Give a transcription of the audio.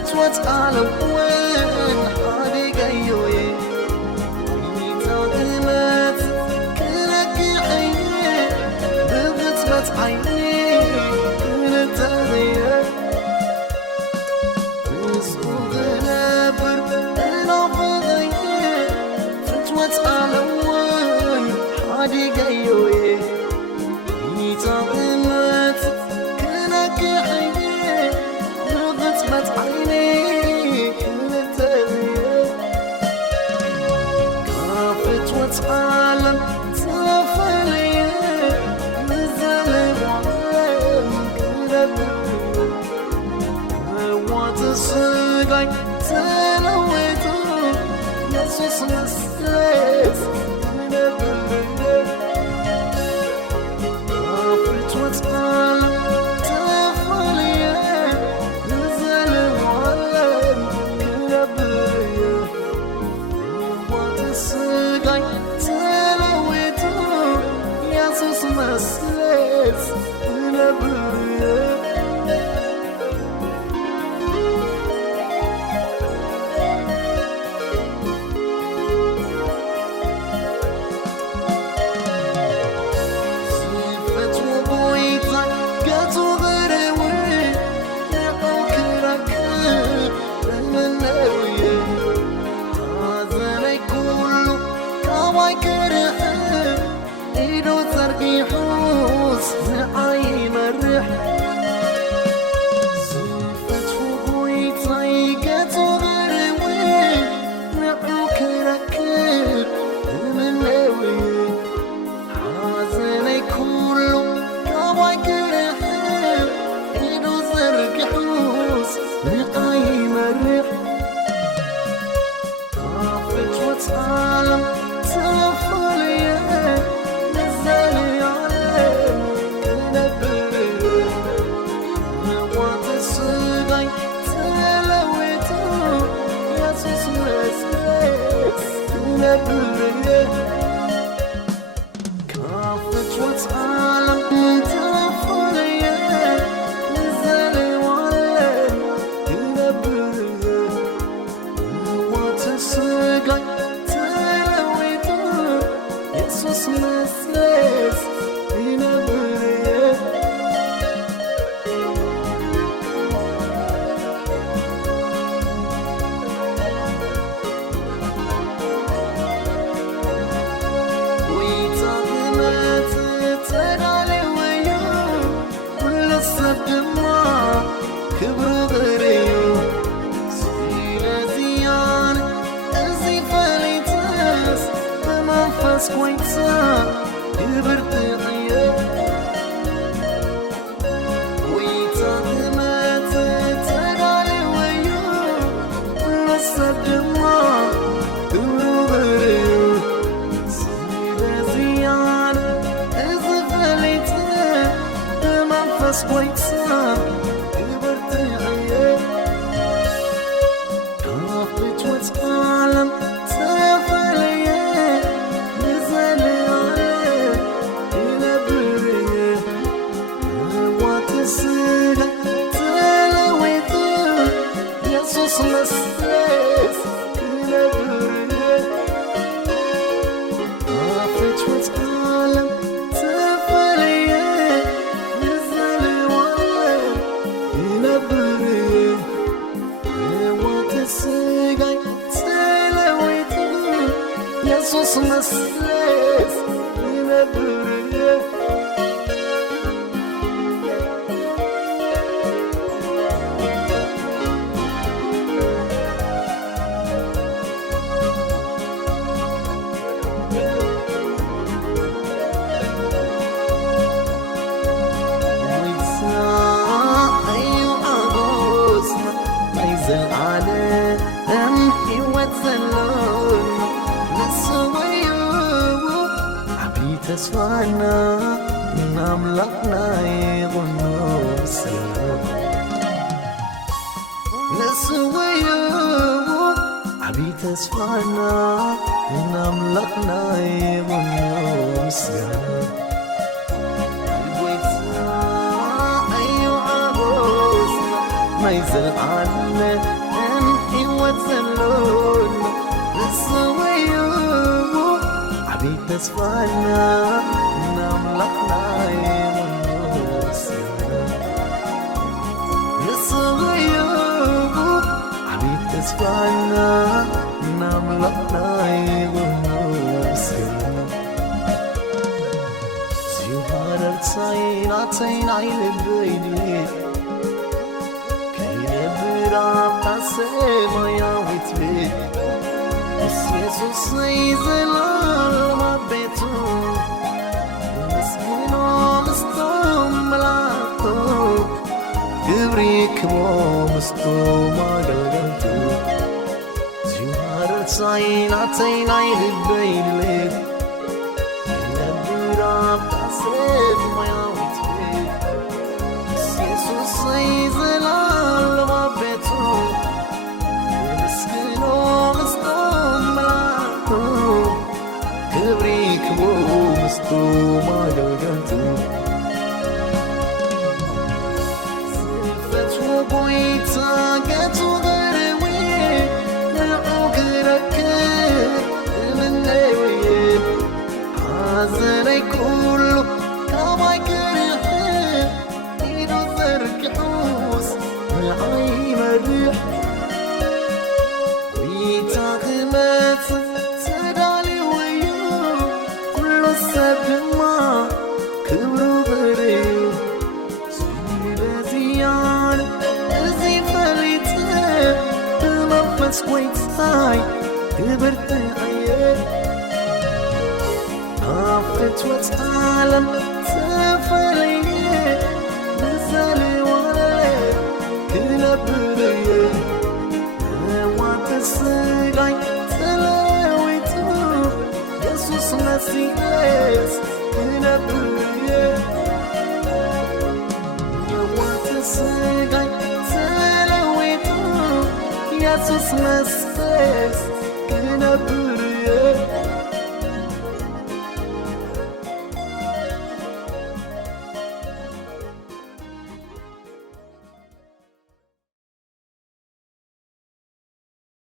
ፍትወት ዓለውን ሓዲገዮየ ሚታግመት ክነግዐየ ብብትመት ዓይኒ ክንተርየ ምስኡ ክነብር እናፈቐየ ፍትወት ዓለውን ሓዲገዮየ ሚታግመት ክነግዐየ ብብትመት ዓይኒ عالم تفليه نزل وعالم كنبريه وتصدق تلويته يسوس مسلس كنبريه فتوة عالم تفليه نزل وعالم كنبريه وتصدق مسلس نبريه صفت وبويتا قطو غروي نعوك ركب المنوية هذا كله كواي كرهب إيدو ترقيحوس نعاي مرح صفت وبويتاي قطو غروي نعوك ركب المنوي حازني كله كواي كرهب إيدو ترقيحوس نعاي مرح طافت وتعالم تفليه كافت وتعالم تفليه نزل وعلم ينبريه وتسقي تلويته يسوس مسلس ينبريه ክብሩ ግርዩ ስለዚያን እዚ ፈሊትስ ብመንፈስ ኮይንሳ ይብርትዕየ ጎይታ ክመት ተዳልወዩ ንሰብ ድማ ክብሩ ግርዩ ስለዚያን እዚ ፈሊት ብመንፈስ ኮይንሳ عالم تفليه نزل عليه ينبريه وتسقى تلويته يسوس مسلس ينبريه فتوة عالم تفليه نزل عليه ينبريه وتسقى يسوس مسلس ينبريه ويتساعد ተስፋና ናምላኽና ይኹኑ ምስጋና ንስወዩ ዓብይ ተስፋና ናምላኽና ይኹኑ ምስጋና ብጎይታ እዩ ሓጎስና ናይ ዘለዓለ ሕይወት ዘሎና ንስወዩ ዓብይ ተስፋና ናምላኽና ይኹኑ ምስጋና ንስወዩ ዓብይ ተስፋና ናምላኽና ይኹኑ ምስጋና ዝዩሃረርሳይ ናተይ ናይ ልበይ ድሌት ከይነብር ኣብታ ሰማያዊት ቤት ምስ ኢየሱስ ዘይዘላለም ኣብ ቤቱ ምስኪኖ ምስቶም መላእኽቱ ግብሪ ክቦ ምስቶም ኣገልገልቱ ዝዩሃረርሳይ ናተይ ናይ ልበይ ድሌት ከይነብር ኣብታ ሰማያዊት ቤት ምስ ኢየሱስ ዘይዘላለም ኣብ ቤቱ ምስኪኖ ምስቶም መላእኽቱ ግብሪ ክቦ ምስቶም ኣገልገልቱ ብጎይታ ገቱ ገረዊ ንዑ ክረክብ እምነዊ ሓዘነይ ኩሉ ካባይ ክርሕቕ ኢዱ ዘርጊሑስ ንዓይ መሪሕ ጎይታ ክመጽእ ተዳልዩ እዩ ኩሉ ሰብ ድማ ክብሩ በርዩ ስለዚያን እዚ ፈሊጥ ብመንፈስ ጎይታይ ክብርቲ እየ ኣብ ፍትወት ዓለም ተፈልየ ንዘለዋለ ክነብር እየ ሕዋተ ስጋይ ተለዊጡ ኢየሱስ መሲለስ ክነብር እየ ሕዋተ ስጋይ ተለዊጡ ኢየሱስ መሲለስ ክነብር እየ